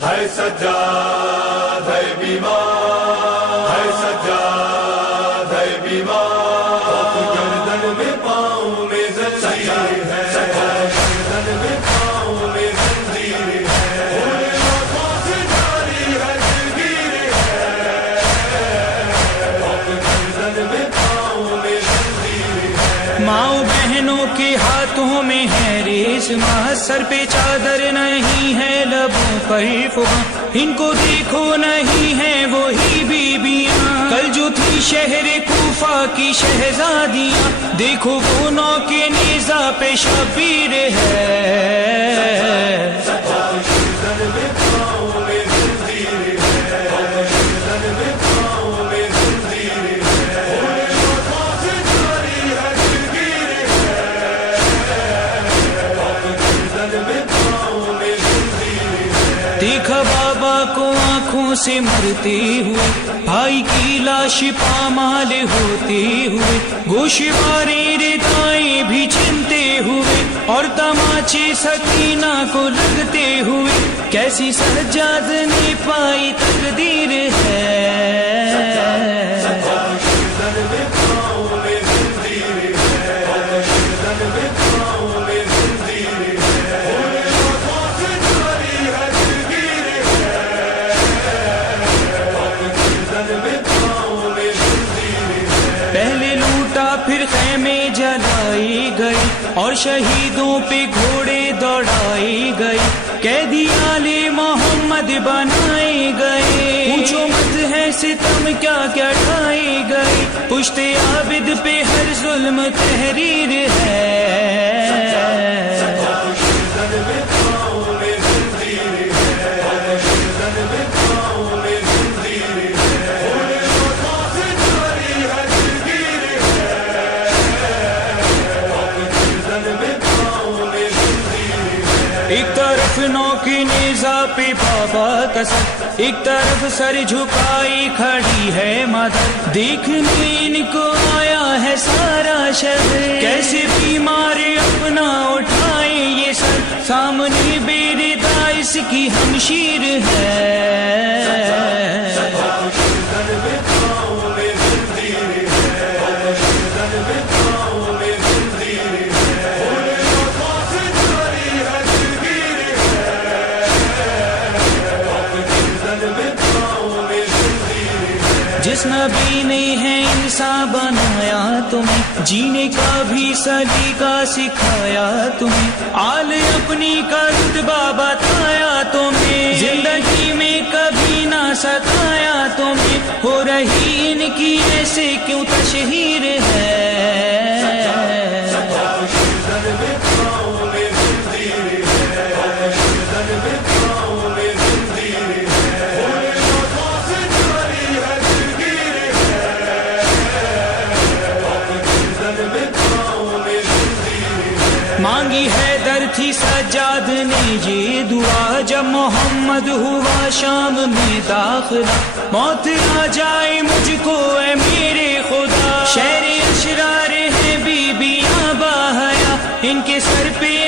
ہے سجاد ہے بیمار، ہے سجاد ہے بیمار، گردن میں پاؤں میں زنجیر ہے، گردن میں پاؤں میں زنجیر ہے، آنکھوں سے جاری ہے دلگیر ہے، گردن میں پاؤں میں زنجیر ہے۔ ماؤں بہنوں کے ہاتھوں میں ہے ریشمہ، سر پہ چادر نہیں ہے، لبوں پر فغاں، ان کو دیکھو نہیں ہے وہی بیبیاں، کل جو تھی شہر کوفہ کی شہزادیاں، دیکھو وہ نو کے نیزہ پہ شبیر ہے۔ دیکھا بابا کو آنکھوں سے مرتے ہوئے، بھائی کی لاش پامال ہوتے ہوئے، گوشوارے ردائیں بھی چھنتے ہوئے، اور تماچے سکینہ کو لگتے ہوئے، کیسی سجاد نے پائی تقدیر ہے۔ پہلے لوٹا پھر خیمے جلائی گئی، اور شہیدوں پہ گھوڑے دوڑائی گئی، قیدی آل محمد بنائے گئے، پوچھو مت ہے ستم کیا کیا ڈھائی گئی، پشت عابد پہ ہر ظلم تحریر ہے۔ ایک طرف نو کی نیزہ پہ بابا کا سر، ایک طرف سر جھکائی کھڑی ہے مادر، دیکھنے ان کو آیا ہے سارا شہر، کیسے بیمار اپنا اٹھائے یہ سر، سامنے بے ردا اس کی ہمشیر ہے۔ جس نبی نے ہے انسان بنایا تمہیں، جینے کا بھی سلیقہ سکھایا تمہیں، آل اپنی کا رتبہ بتایا تمہیں، زندگی میں کبھی نہ ستایا تمہیں، ہو رہی ان کی ایسے کیوں تشہیر ہے۔ مانگی حیدر تھی سجاد نے یہ دعا، جب محمد ہوا شام میں داخلہ، موت آ جائے مجھ کو اے میرے خدا، شہر اشرار ہے بی بیاں باحیا، ان کے سر پہ